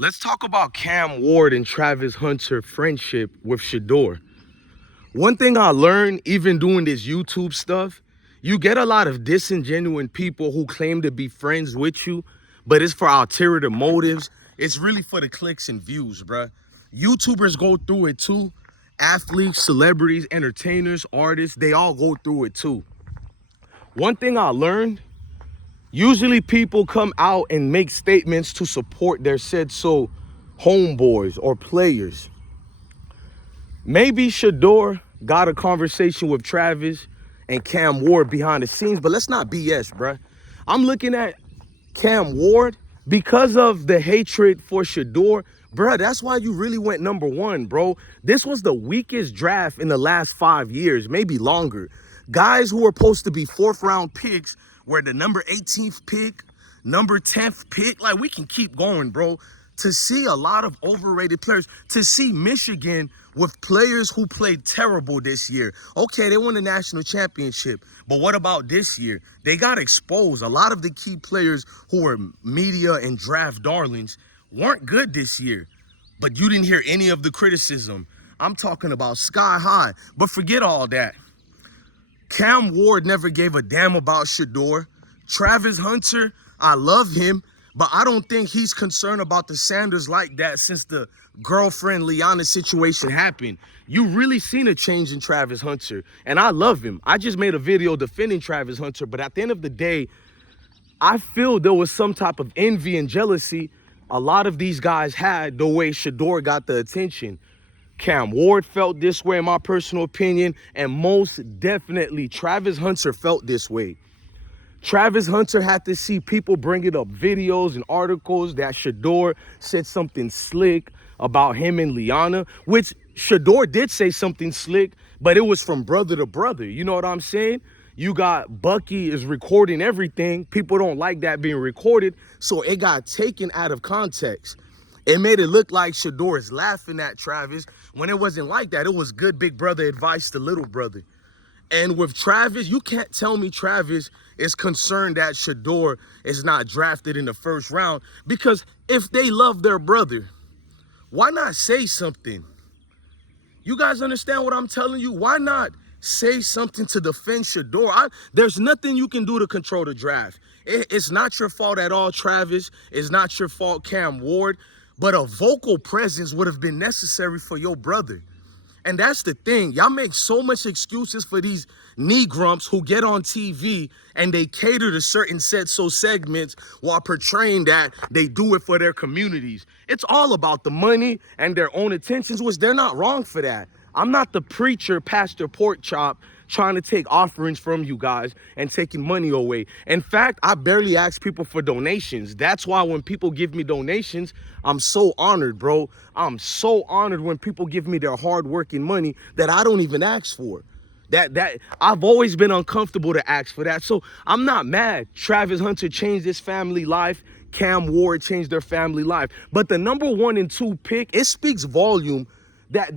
Let's talk about Cam Ward and Travis Hunter friendship with Shedeur. One thing I learned even doing this YouTube stuff, you get a lot of disingenuous people who claim to be friends with you, but it's for ulterior motives. It's really for the clicks and views, bruh. YouTubers go through it too. Athletes, celebrities, entertainers, artists, they all go through it too. One thing I learned, usually people come out and make statements to support their said so homeboys or players. Maybe Shedeur got a conversation with Travis and Cam Ward behind the scenes, but let's not BS, bruh. I'm looking at Cam Ward because of the hatred for Shedeur. Bruh, that's why you really went number one, bro. This was the weakest draft in the last 5 years, maybe longer. Guys who were supposed to be fourth round picks were the number 18th pick, number 10th pick. Like, we can keep going, bro. To see a lot of overrated players, to see Michigan with players who played terrible this year. Okay, they won the national championship, but what about this year? They got exposed. A lot of the key players who were media and draft darlings weren't good this year, but you didn't hear any of the criticism. I'm talking about sky high, but forget all that. Cam Ward never gave a damn about Shedeur. Travis Hunter, I love him, but I don't think he's concerned about the Sanders like that since the girlfriend Liana situation happened. You really seen a change in Travis Hunter, and I love him. I just made a video defending Travis Hunter, but at the end of the day, I feel there was some type of envy and jealousy a lot of these guys had the way Shedeur got the attention. Cam Ward felt this way, in my personal opinion, and most definitely Travis Hunter felt this way. Travis Hunter had to see people bringing up videos and articles that Shedeur said something slick about him and Liana, which Shedeur did say something slick, but it was from brother to brother. You know what I'm saying? You got Bucky is recording everything. People don't like that being recorded, so it got taken out of context. It made it look like Shedeur is laughing at Travis when it wasn't like that. It was good big brother advice to little brother. And with Travis, you can't tell me Travis is concerned that Shedeur is not drafted in the first round, because if they love their brother, why not say something? You guys understand what I'm telling you? Why not say something to defend Shedeur? There's nothing you can do to control the draft. It's not your fault at all, Travis. It's not your fault, Cam Ward. But a vocal presence would have been necessary for your brother. And that's the thing. Y'all make so much excuses for these knee grumps who get on TV and they cater to certain segments while portraying that they do it for their communities. It's all about the money and their own intentions, which they're not wrong for that. I'm not the preacher, Pastor Pork Chop, trying to take offerings from you guys and taking money away. In fact, I barely ask people for donations. That's why when people give me donations, I'm so honored, bro. I'm so honored when people give me their hard-working money that I don't even ask for. That I've always been uncomfortable to ask for that. So I'm not mad. Travis Hunter changed his family life. Cam Ward changed their family life. But the number 1 and 2 pick, it speaks volume that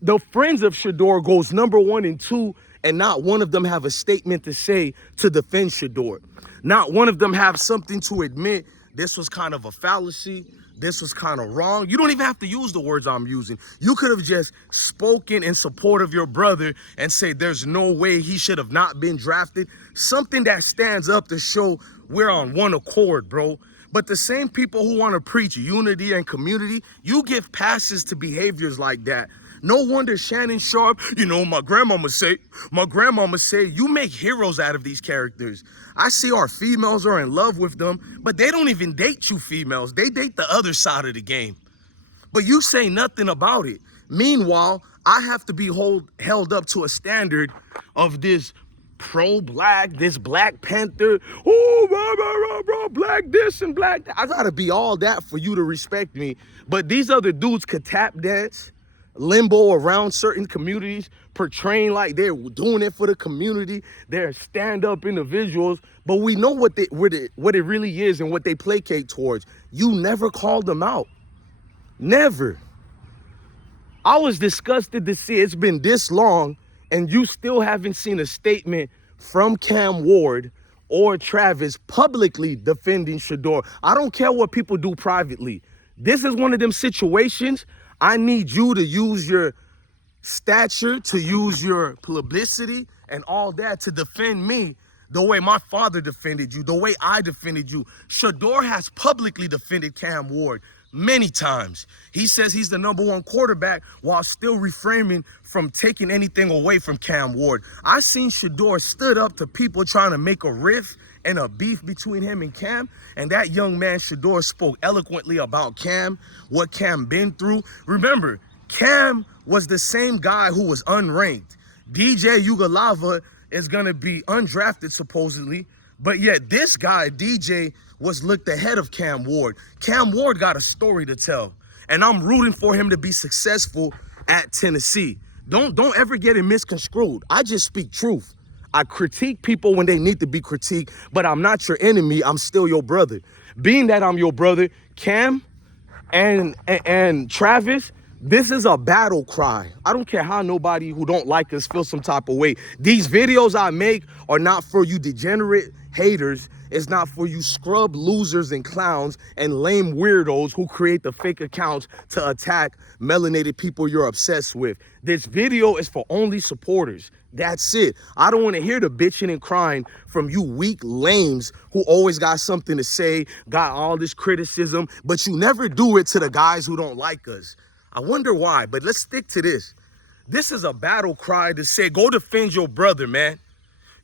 the friends of Shedeur goes number 1 and 2, and not one of them have a statement to say to defend Shedeur. Not one of them have something to admit this was kind of a fallacy, this was kind of wrong. You don't even have to use the words I'm using. You could have just spoken in support of your brother and say there's no way he should have not been drafted. Something that stands up to show we're on one accord, bro. But the same people who want to preach unity and community, you give passes to behaviors like that. No wonder Shannon Sharp, my grandmama say, you make heroes out of these characters. I see our females are in love with them, but they don't even date you females. They date the other side of the game. But you say nothing about it. Meanwhile, I have to be held up to a standard of this pro-black, this Black Panther, bro, black this and black that. I gotta be all that for you to respect me. But these other dudes could tap dance, limbo around certain communities, portraying like they're doing it for the community. They're stand-up individuals, but we know what it really is and what they placate towards. You never called them out. Never. I was disgusted to see it's been this long and you still haven't seen a statement from Cam Ward or Travis publicly defending Shedeur. I don't care what people do privately. This is one of them situations. I need you to use your stature, to use your publicity and all that to defend me the way my father defended you, the way I defended you. Shedeur has publicly defended Cam Ward many times. He says he's the #1 quarterback while still reframing from taking anything away from Cam Ward. I seen Shedeur stood up to people trying to make a riff and a beef between him and Cam, and that young man Shedeur spoke eloquently about Cam, what Cam been through. Remember, Cam was the same guy who was unranked. DJ Ugalava is gonna be undrafted supposedly, but yet this guy, DJ, was looked ahead of Cam Ward. Cam Ward got a story to tell, and I'm rooting for him to be successful at Tennessee. Don't ever get it misconstrued. I just speak truth. I critique people when they need to be critiqued, but I'm not your enemy. I'm still your brother. Being that I'm your brother, Cam and Travis, this is a battle cry. I don't care how nobody who don't like us feel some type of way. These videos I make are not for you degenerate haters. It's not for you scrub losers and clowns and lame weirdos who create the fake accounts to attack melanated people you're obsessed with. This video is for only supporters. That's it. I don't want to hear the bitching and crying from you weak lames who always got something to say, got all this criticism, but you never do it to the guys who don't like us. I wonder why, but let's stick to this. This is a battle cry to say, go defend your brother, man.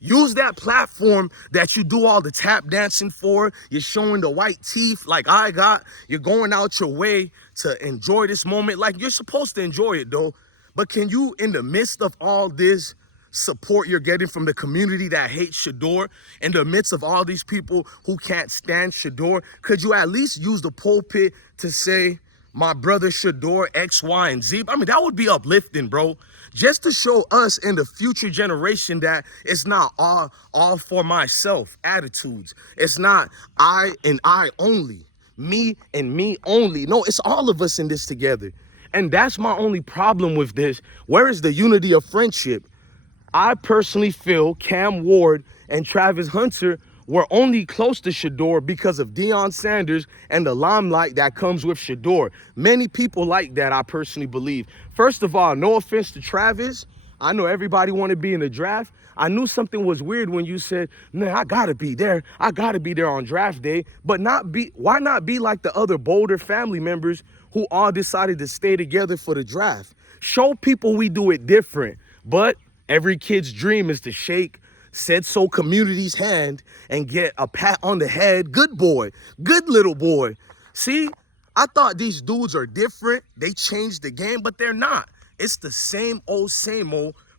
Use that platform that you do all the tap dancing for. You're showing the white teeth like I got. You're going out your way to enjoy this moment like you're supposed to enjoy it, though. But can you, in the midst of all this support you're getting from the community that hates Shedeur, in the midst of all these people who can't stand Shedeur, could you at least use the pulpit to say, my brother Shedeur, X, Y, and Z? I mean, that would be uplifting, bro. Just to show us in the future generation that it's not all for myself attitudes. It's not I and I only, me and me only. No, it's all of us in this together. And that's my only problem with this. Where is the unity of friendship? I personally feel Cam Ward and Travis Hunter were only close to Shedeur because of Deion Sanders and the limelight that comes with Shedeur. Many people like that, I personally believe. First of all, no offense to Travis. I know everybody want to be in the draft. I knew something was weird when you said, man, I gotta be there. I gotta be there on draft day. But why not be like the other Boulder family members who all decided to stay together for the draft? Show people we do it different. But every kid's dream is to shake Said So community's hand and get a pat on the head. Good boy, good little boy. See, I thought these dudes are different. They changed the game, but they're not. It's the same old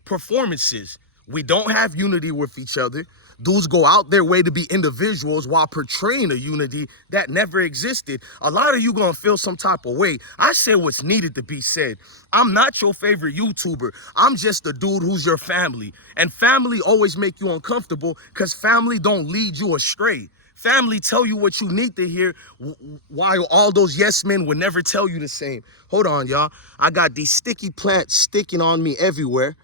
performances. We don't have unity with each other. Dudes go out their way to be individuals while portraying a unity that never existed. A lot of you gonna feel some type of way. I say what's needed to be said. I'm not your favorite YouTuber. I'm just a dude who's your family. And family always make you uncomfortable because family don't lead you astray. Family tell you what you need to hear while all those yes men would never tell you the same. Hold on, y'all. I got these sticky plants sticking on me everywhere.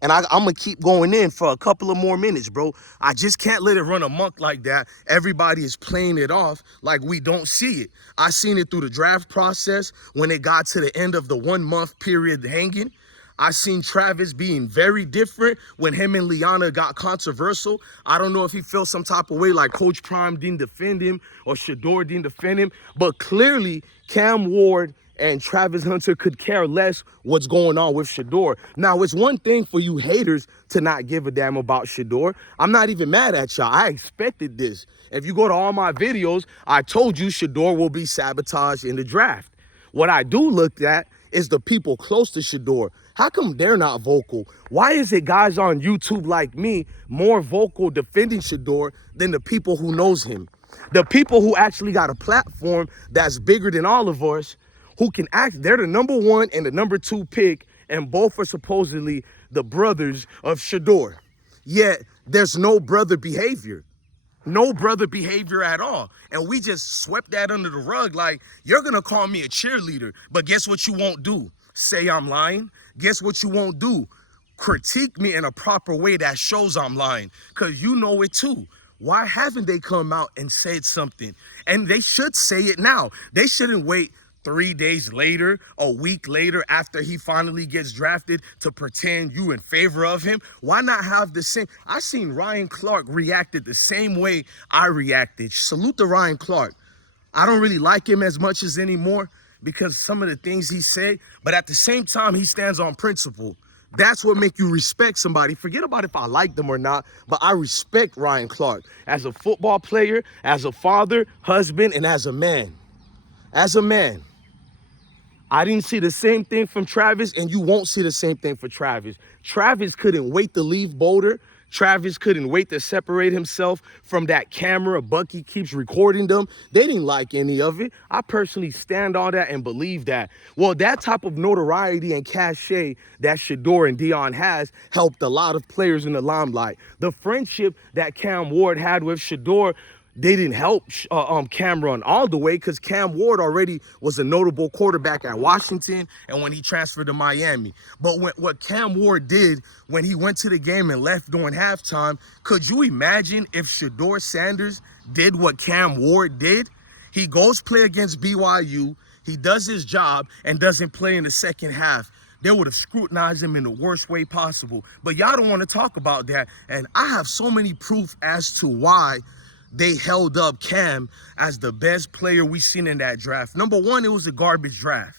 And I'm going to keep going in for a couple of more minutes, bro. I just can't let it run amok like that. Everybody is playing it off like we don't see it. I seen it through the draft process when it got to the end of the 1 month period hanging. I seen Travis being very different when him and Liana got controversial. I don't know if he felt some type of way like Coach Prime didn't defend him or Shedeur didn't defend him. But clearly, Cam Ward and Travis Hunter could care less what's going on with Shedeur. Now, it's one thing for you haters to not give a damn about Shedeur. I'm not even mad at y'all. I expected this. If you go to all my videos, I told you Shedeur will be sabotaged in the draft. What I do look at is the people close to Shedeur. How come they're not vocal? Why is it guys on YouTube like me more vocal defending Shedeur than the people who knows him? The people who actually got a platform that's bigger than all of us, who can act, they're the #1 and the #2 pick, and both are supposedly the brothers of Shedeur. Yet, there's no brother behavior. No brother behavior at all. And we just swept that under the rug like, you're gonna call me a cheerleader, but guess what you won't do? Say I'm lying. Guess what you won't do? Critique me in a proper way that shows I'm lying, because you know it too. Why haven't they come out and said something? And they should say it now. They shouldn't wait 3 days later, a week later, after he finally gets drafted to pretend you in favor of him. Why not have the same? I seen Ryan Clark reacted the same way I reacted. Salute to Ryan Clark. I don't really like him as much as anymore because some of the things he said, but at the same time, he stands on principle. That's what make you respect somebody. Forget about if I like them or not, but I respect Ryan Clark as a football player, as a father, husband, and as a man. As a man. I didn't see the same thing from Travis, and you won't see the same thing for Travis. Travis couldn't wait to leave Boulder. Travis couldn't wait to separate himself from that camera. Bucky keeps recording them. They didn't like any of it. I personally stand on that and believe that. Well, that type of notoriety and cachet that Shedeur and Deion has helped a lot of players in the limelight. The friendship that Cam Ward had with Shedeur, they didn't help Cameron all the way because Cam Ward already was a notable quarterback at Washington and when he transferred to Miami. But what Cam Ward did when he went to the game and left during halftime, could you imagine if Shedeur Sanders did what Cam Ward did? He goes play against BYU, he does his job and doesn't play in the second half. They would have scrutinized him in the worst way possible. But y'all don't want to talk about that. And I have so many proof as to why they held up Cam as the best player we seen in that draft. Number one, it was a garbage draft.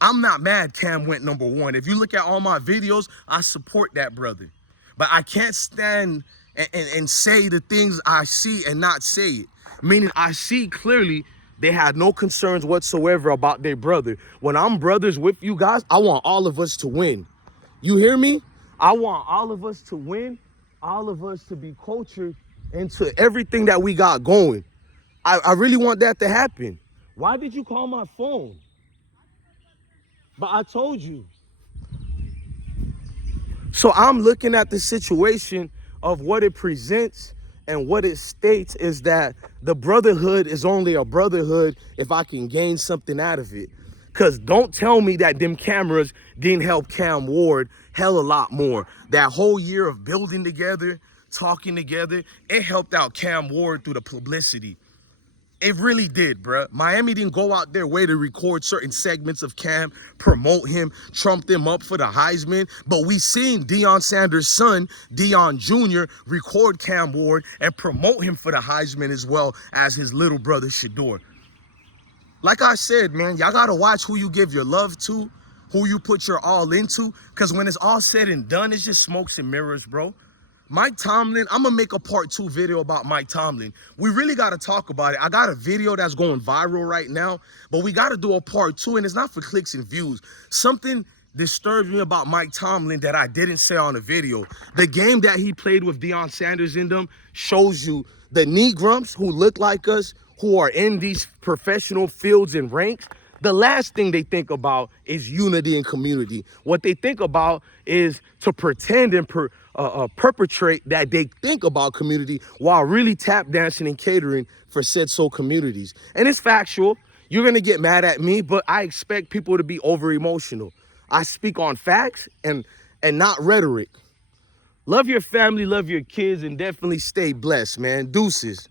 I'm not mad Cam went number one. If you look at all my videos, I support that brother. But I can't stand and say the things I see and not say it. Meaning I see clearly they had no concerns whatsoever about their brother. When I'm brothers with you guys, I want all of us to win. You hear me? I want all of us to win, all of us to be cultured into everything that we got going. I really want that to happen. Why did you call my phone? But I told you. So I'm looking at the situation of what it presents and what it states is that the brotherhood is only a brotherhood if I can gain something out of it. Because don't tell me that them cameras didn't help Cam Ward hell a lot more. That whole year of building together, talking together, it helped out Cam Ward through the publicity. It really did, bruh. Miami didn't go out their way to record certain segments of Cam, promote him, trump them up for the Heisman. But we seen Deion Sanders' son, Deion Jr., record Cam Ward and promote him for the Heisman as well as his little brother, Shedeur. Like I said, man, y'all gotta watch who you give your love to, who you put your all into, because when it's all said and done, it's just smokes and mirrors, bro. Mike Tomlin, I'm gonna make a part 2 video about Mike Tomlin. We really gotta talk about it. I got a video that's going viral right now, but we gotta do a part 2, and it's not for clicks and views. Something disturbed me about Mike Tomlin that I didn't say on the video. The game that he played with Deion Sanders in them shows you the Negrums who look like us, who are in these professional fields and ranks, the last thing they think about is unity and community. What they think about is to pretend and perpetrate that they think about community while really tap dancing and catering for said soul communities. And it's factual. You're going to get mad at me, but I expect people to be over emotional. I speak on facts and not rhetoric. Love your family, love your kids, and definitely stay blessed, man. Deuces.